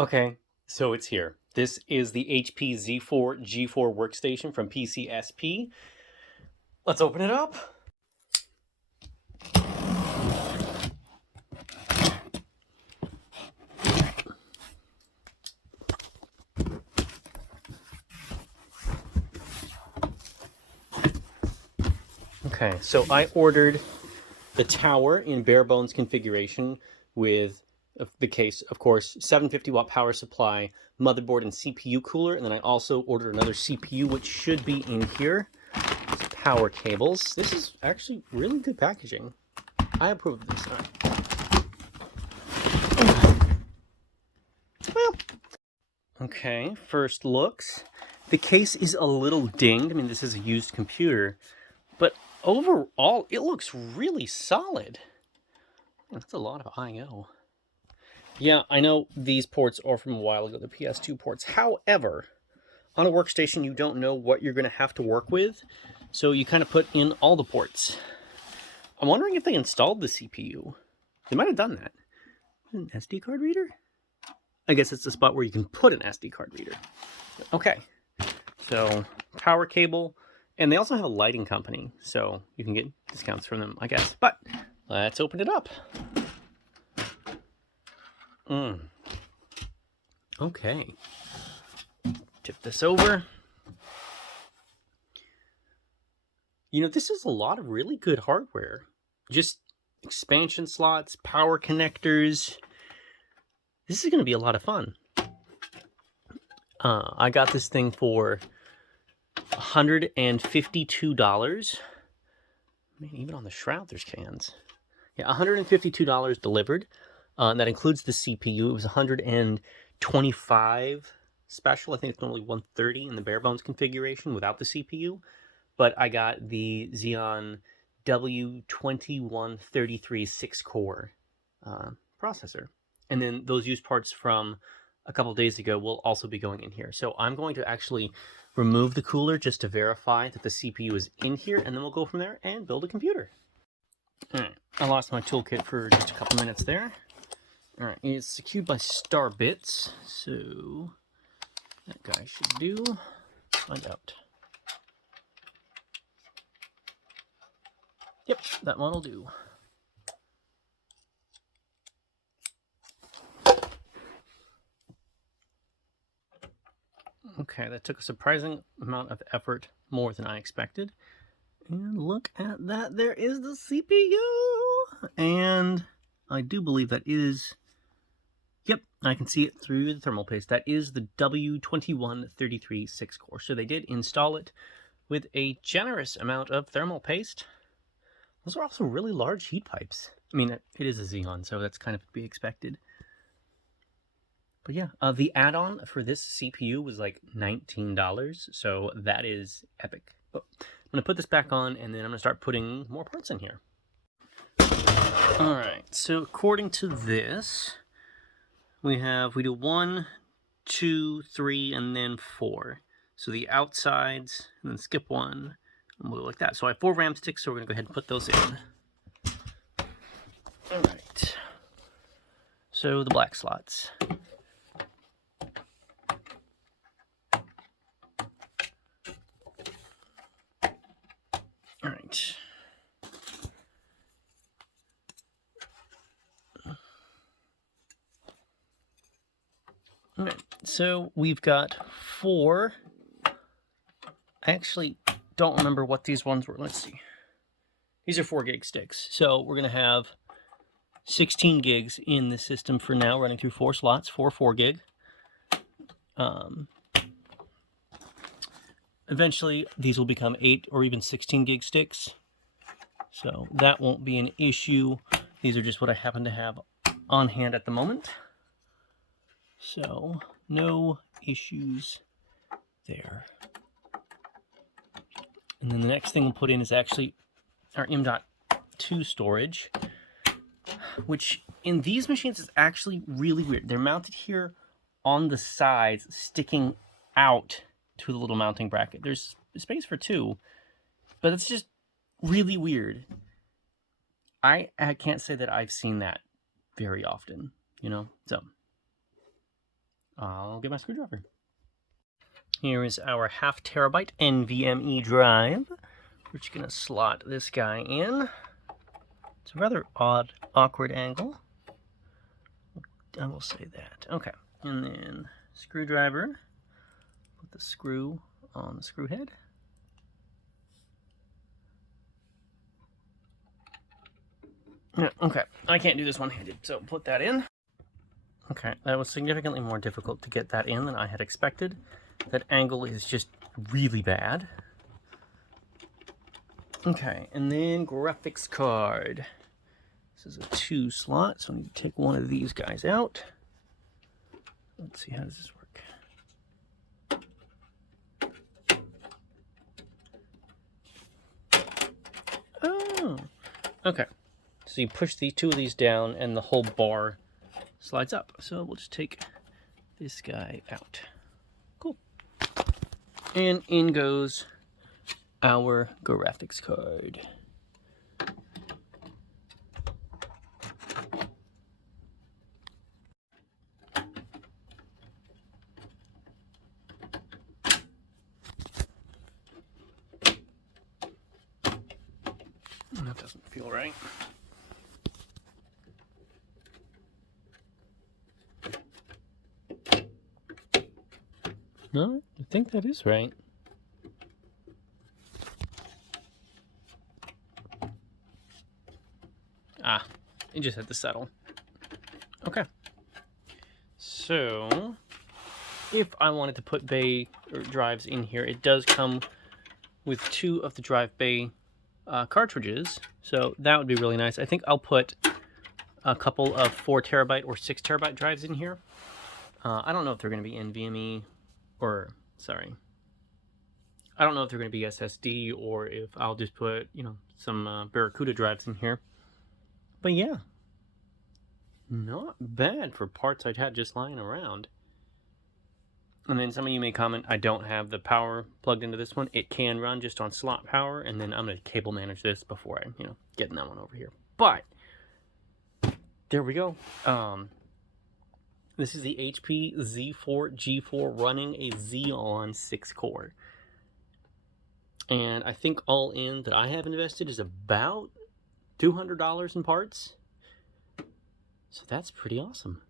Okay, so it's here. This is the HP Z4 G4 workstation from PCSP. Let's open it up. Okay, so I ordered the tower in bare bones configuration with the case, of course, 750 watt power supply, motherboard, and CPU cooler. And then I also ordered another CPU, which should be in here. It's power cables. This is actually really good packaging. I approve of this. All right. Well, okay, first looks. The case is a little dinged. I mean, this is a used computer, but overall, it looks really solid. That's a lot of I/O. Yeah, I know these ports are from a while ago, the PS2 ports. However, on a workstation, you don't know what you're going to have to work with, so you kind of put in all the ports. I'm wondering if they installed the CPU. They might have done that. An SD card reader? I guess it's the spot where you can put an SD card reader. Okay, so power cable, and they also have a lighting company, so you can get discounts from them, I guess. But let's open it up. Okay. Tip this over. You know, this is a lot of really good hardware. Just expansion slots, power connectors. This is going to be a lot of fun. I got this thing for $152. Man, even on the shroud, there's cans. Yeah, $152 delivered. That includes the CPU. It was $125 special. I think it's normally $130 in the bare bones configuration without the CPU. But I got the Xeon W2133 6-core processor. And then those used parts from a couple days ago will also be going in here. So I'm going to actually remove the cooler just to verify that the CPU is in here, and then we'll go from there and build a computer. All right, I lost my toolkit for just a couple minutes there. All right, it's secured by star bits, so that guy should do. Find out. Yep, that one will do. Okay, that took a surprising amount of effort, more than I expected. And look at that, there is the CPU! And I do believe that is... Yep, I can see it through the thermal paste. That is the W2133 6-core. So they did install it with a generous amount of thermal paste. Those are also really large heat pipes. I mean, it is a Xeon, so that's kind of to be expected. But yeah, the add-on for this CPU was like $19, so that is epic. But I'm going to put this back on, and then I'm going to start putting more parts in here. Alright, so according to this, we do 1, 2, 3, and then 4. So the outsides, and then skip 1, and we'll go like that. So I have 4 RAM sticks, so we're going to go ahead and put those in. Alright, so the black slots. Alright. Alright, so we've got 4. I actually don't remember what these ones were. Let's see. These are 4 gig sticks. So we're going to have 16 gigs in the system for now, running through 4 slots, 4 gig. Eventually, these will become 8 or even 16 gig sticks. So that won't be an issue. These are just what I happen to have on hand at the moment. So no issues there. And then the next thing we'll put in is actually our M.2 storage, which in these machines is actually really weird. They're mounted here on the sides, sticking out to the little mounting bracket. There's space for 2, but it's just really weird. I can't say that I've seen that very often, you know? So I'll get my screwdriver. Here is our 0.5 terabyte NVMe drive. We're just gonna slot this guy in. It's a rather odd, awkward angle. I will say that. Okay, and then screwdriver. Put the screw on the screw head. Okay, I can't do this one-handed, so put that in. Okay, that was significantly more difficult to get that in than I had expected. That angle is just really bad. Okay, and then graphics card. This is a 2 slot, so I need to take one of these guys out. Let's see, how does this work? Oh, okay. So you push the 2 of these down and the whole bar slides up. So we'll just take this guy out. Cool. And in goes our graphics card. That doesn't feel right. No, I think that is right. Ah, it just had to settle. Okay. So, if I wanted to put bay or drives in here, it does come with 2 of the drive bay cartridges. So that would be really nice. I think I'll put a couple of 4 terabyte or 6 terabyte drives in here. I don't know if they're going to be NVMe or, sorry. I don't know if they're going to be SSD or if I'll just put, you know, some Barracuda drives in here. But yeah, not bad for parts I'd had just lying around. And then some of you may comment, I don't have the power plugged into this one. It can run just on slot power, and then I'm going to cable manage this before I, you know, get that one over here. But there we go. This is the HP Z4 G4 running a Xeon 6-core. And I think all in that I have invested is about $200 in parts. So that's pretty awesome.